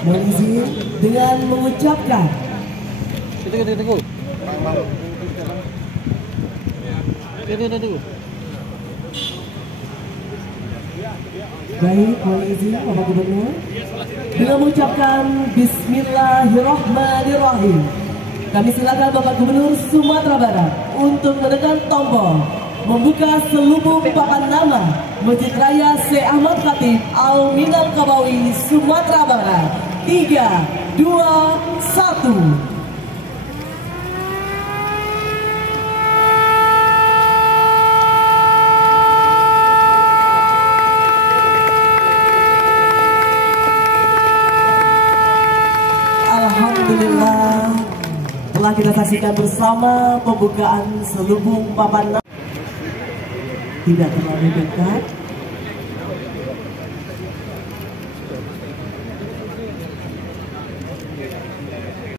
Mohon izin dengan mengucapkan baik, mohon izin Bapak Gubernur dengan mengucapkan Bismillahirrahmanirrahim. Kami silakan Bapak Gubernur Sumatera Barat untuk menekan tombol membuka selubung papan nama Masjid Raya Syekh Ahmad Khatib Al Minangkabawi Sumatera Barat. 3, 2, 1. Alhamdulillah, telah kita saksikan bersama pembukaan selubung papan nama. Tidak terlalu dekat,